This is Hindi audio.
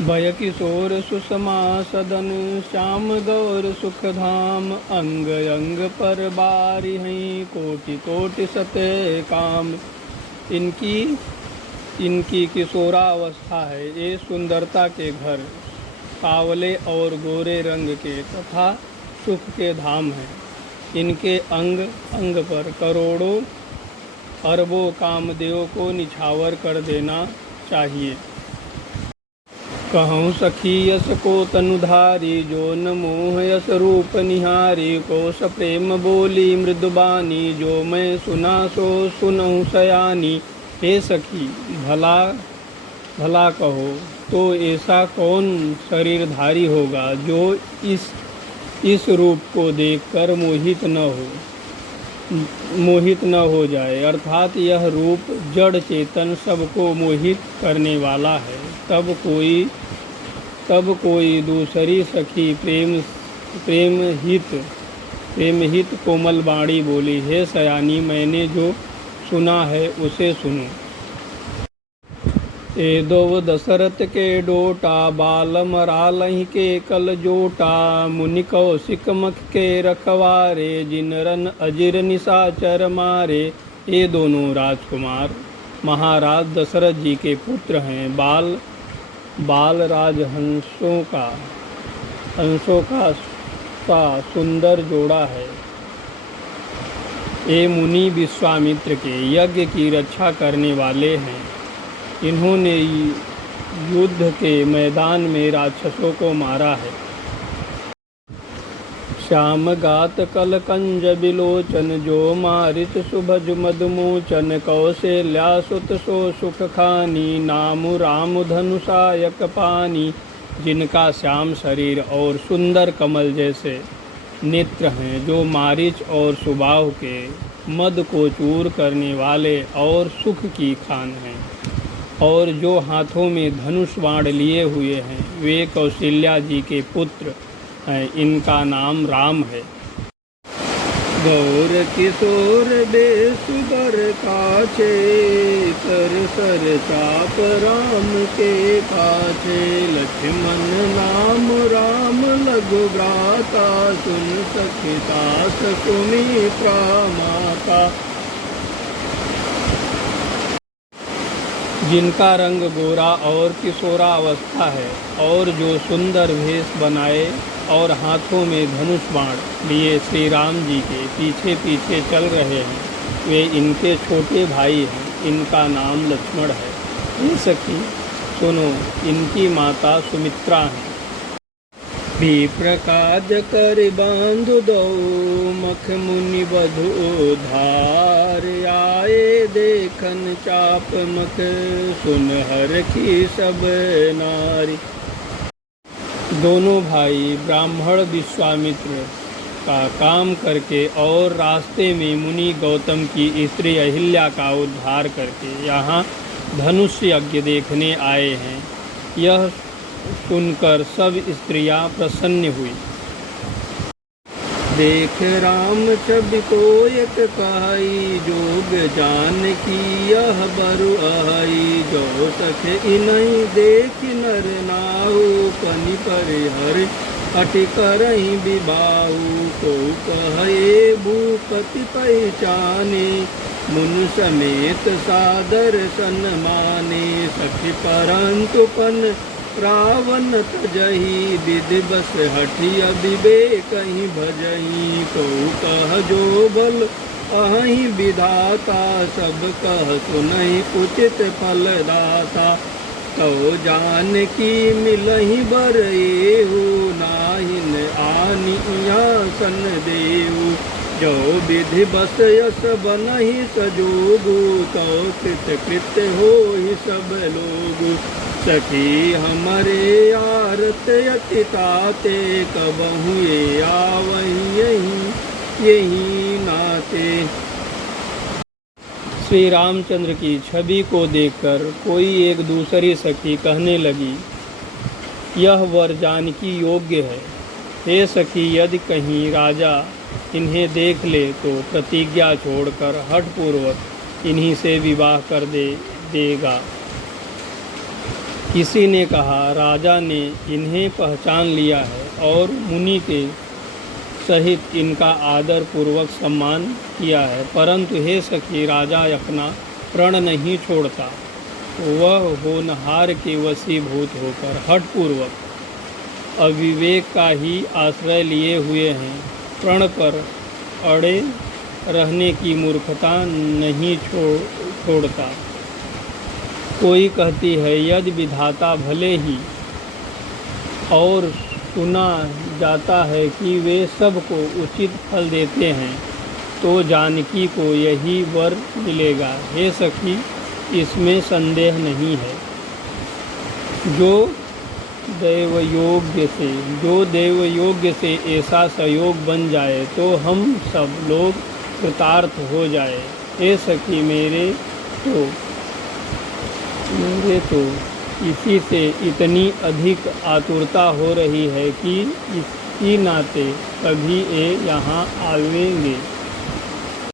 भय किशोर सुषमा सदन श्याम गौर सुख धाम अंग अंग पर बारी हैं कोटि कोटि सत्य काम। इनकी इनकी किशोरावस्था है। ये सुंदरता के घर सावले और गोरे रंग के तथा सुख के धाम हैं। इनके अंग अंग पर करोड़ों अरबों कामदेव को निछावर कर देना चाहिए। कहूँ सखी यस को तनुधारी जो न मोह यस रूप निहारी कोश प्रेम बोली मृदुबानी जो मैं सुना सो सुनऊँ सयानी। हे सखी भला भला कहो तो ऐसा कौन शरीरधारी होगा जो इस रूप को देखकर मोहित न हो जाए। अर्थात यह रूप जड़ चेतन सबको मोहित करने वाला है। तब कोई दूसरी सखी प्रेम हित कोमल बाणी बोली, हे सयानी मैंने जो सुना है उसे सुनो। ए दो दशरथ के डोटा बाल मरालहि के कल जोटा मुनि कौशिक मख के रखवारे जिन रन अजिर निशाचर मारे। ये दोनों राजकुमार महाराज दशरथ जी के पुत्र हैं। बाल राजहंसों का सुंदर जोड़ा है। ये मुनि विश्वामित्र के यज्ञ की रक्षा करने वाले हैं। इन्होंने युद्ध के मैदान में राक्षसों को मारा है। श्याम गात कल कंज बिलोचन जो मारित सुभज मदमोचन कौशल्या सुत सो सुख खानी नाम राम धनुषायक पानी। जिनका श्याम शरीर और सुंदर कमल जैसे नेत्र हैं, जो मारिच और सुबाहु के मद को चूर करने वाले और सुख की खान हैं, और जो हाथों में धनुष बाण लिए हुए हैं, वे कौशल्या जी के पुत्र हैं। इनका नाम राम है। गौर किशोर बेसुबर काछे सर चाप राम के पाछे। लक्ष्मण नाम राम लघु भ्राता सुन सखिता सुमी प्रामाता। जिनका रंग गोरा और किशोरावस्था है और जो सुंदर भेष बनाए और हाथों में धनुष बाण लिए श्री राम जी के पीछे पीछे चल रहे हैं, वे इनके छोटे भाई हैं। इनका नाम लक्ष्मण है। ये सखी सुनो, इनकी माता सुमित्रा है। विप्रकाज कर बांधु दो मख मुनि बधु धार आए देखन चाप मख सुन हर की सब नारी। दोनों भाई ब्राह्मण विश्वामित्र का काम करके और रास्ते में मुनि गौतम की स्त्री अहिल्या का उद्धार करके यहाँ धनुष यज्ञ देखने आए हैं। यह सुनकर सब स्त्रियां प्रसन्न हुई। देख राम छवि को एक कहाई जोग जान की यह बरु आई। जो सखे इन्हीं देख नर नाऊ पनि परिहर अटि करहीं विबाहु। को कहे भूपति पहचाने मुन समेत सादर सन्माने। सखी परंतु पन रावण तजही विधि बस हठी विवेक कहीं भजही। को कह जो बल अहि विधाता सब कह सुनहि उचित फल दाता। तो जान की मिलहि बर एहु नाहिन आनि सन देहु। जो विधि बस यस बनहि सजोगु तो कृत हो ही सब लोगु। सखी हमरे आरत अति ताते कबहु ये आवहि यही नाते। श्री रामचंद्र की छवि को देखकर कोई एक दूसरी सखी कहने लगी, यह वर जानकी योग्य है। हे सखी, यदि कहीं राजा इन्हें देख ले तो प्रतिज्ञा छोड़कर हठपूर्वक इन्हीं से विवाह कर देगा। किसी ने कहा, राजा ने इन्हें पहचान लिया है और मुनि के सहित इनका आदर पूर्वक सम्मान किया है, परंतु हे सखी, राजा अपना प्रण नहीं छोड़ता। वह होनहार के वशीभूत होकर हठपूर्वक अविवेक का ही आश्रय लिए हुए हैं। प्रण पर अड़े रहने की मूर्खता नहीं छोड़ता। कोई कहती है, यदि विधाता भले ही और सुना जाता है कि वे सबको उचित फल देते हैं, तो जानकी को यही वर मिलेगा। हे सखी, इसमें संदेह नहीं है। जो देवयोग्य से ऐसा सहयोग बन जाए तो हम सब लोग कृतार्थ हो जाए। हे सखी, मेरे तो इसी से इतनी अधिक आतुरता हो रही है कि इसी नाते कभी ये यहाँ आवेंगे।